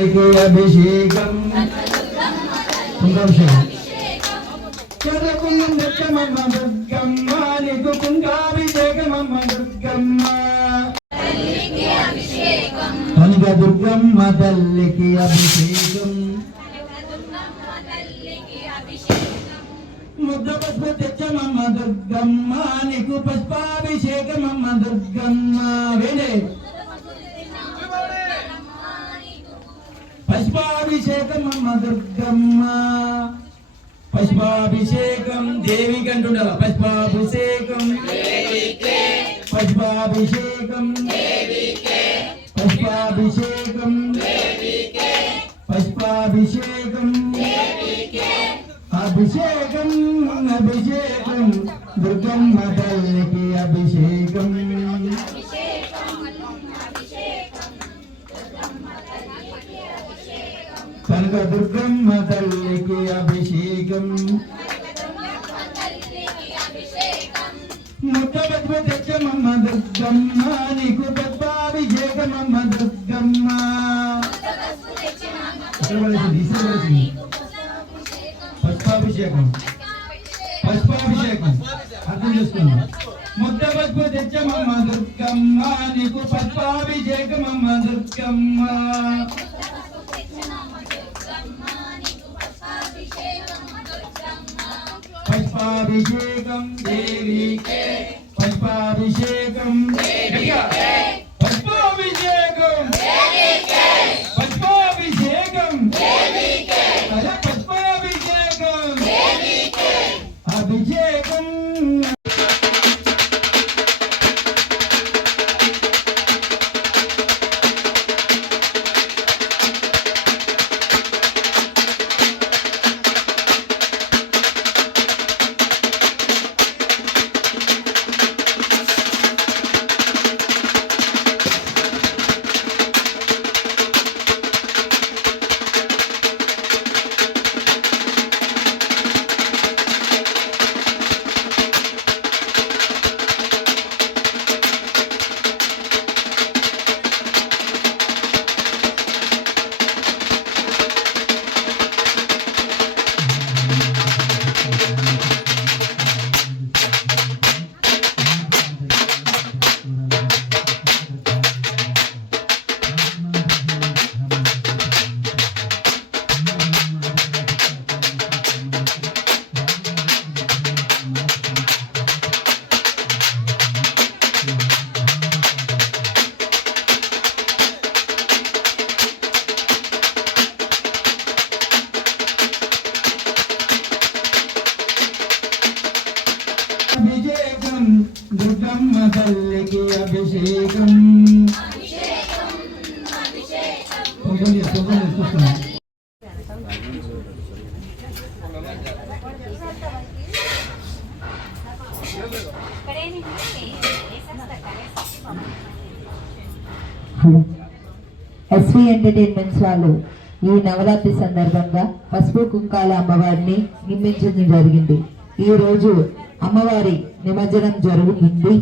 అభిషేకం కుంకాభిషేకం చదకుంగం దుర్గమ్మ దుర్గమ్మ నీకు కుంకాభిషేకమమ్మ దుర్గమ్మ కనుక దుర్గమ్మ తల్లికి అభిషేకం ముద్ద పసుపు తెచ్చమమ్మ దుర్గమ్మ నీకు పుష్పాభిషేకమమ్మ పుష్పాభిషేకం దేవికి అంటుండాల పుష్పాభిషేకం పుష్పాభిషేకం పుష్పాభిషేకం పుష్పాభిషేకం అభిషేకం అభిషేకం దుర్గమ్మ తల్లికి అభిషేకం. ముట్టబద్మ తెచ్చమమ్మ దుర్గమ్మ నీకు పద్మాభిషేకమమ్మ దుర్గమ్మ. పుష్పాభిషేకం పుష్పాభిషేకం అర్థం చేసుకుందాం ముద్ద పసుపు తెచ్చమమ్మ దుర్గమ్మ నీకు పుష్పాభిషేకమమ్మ దుర్గమ్మ. పుష్పాభిషేకం దేవికే పుష్పాభిషేకం గట్టిగా. దుర్గమ్మ తల్లికి అభిషేకం. ఎస్వి ఎంటర్టైన్మెంట్స్ వాళ్ళు ఈ నవరాత్రి సందర్భంగా పసుపు కుంకాల అమ్మవారిని నిర్మించడం జరిగింది. ఈ రోజు అమ్మవారి నిమజ్జనం జరుగుతుంది.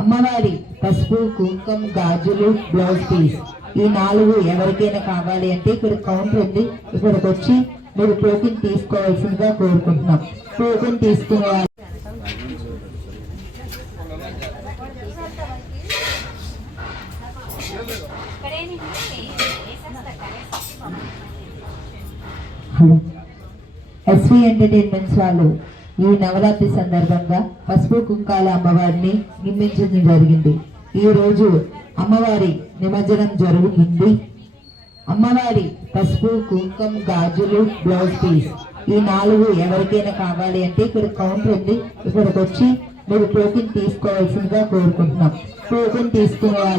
అమ్మవారి పసుపు కుంకుమ గాజులు బ్లౌజ్ పీస్ ఈ నాలుగు ఎవరికైనా కావాలి అంటే ఇక్కడ కౌంటర్ ఉంది. ఇక్కడికి వచ్చి మీరు టోకెన్ తీసుకోవాల్సిందిగా కోరుకుంటున్నాం. టోకెన్ తీసుకోవాలి వాళ్ళు ఎస్వి ఎంటర్టైన్మెంట్స్ వాళ్ళు ఈ నవరాత్రి సందర్భంగా పసుపు కుంకాల అమ్మవారిని నిర్మించడం జరిగింది. ఈ రోజు అమ్మవారి నిమజ్జనం జరుగుతుంది. అమ్మవారి పసుపు కుంకం గాజులు బ్లౌజ్ పీస్ ఈ నాలుగు ఎవరికైనా కావాలి అంటే ఇక్కడ కౌంటర్ ఉంది. ఇక్కడికి వచ్చి మీరు టోకెన్ తీసుకోవాల్సిందిగా కోరుకుంటున్నాం. టోకెన్ తీసుకోవాలి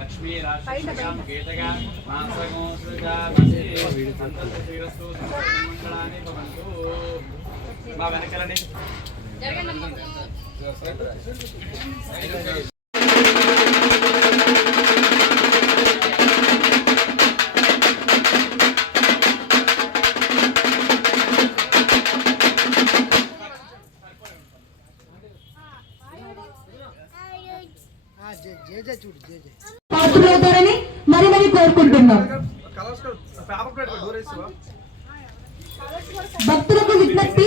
లక్ష్మీ మా వెనకాలండి పాత్రులవుతారని మరి మరి కోరుకుంటున్నాం. భక్తులకు విజ్ఞప్తి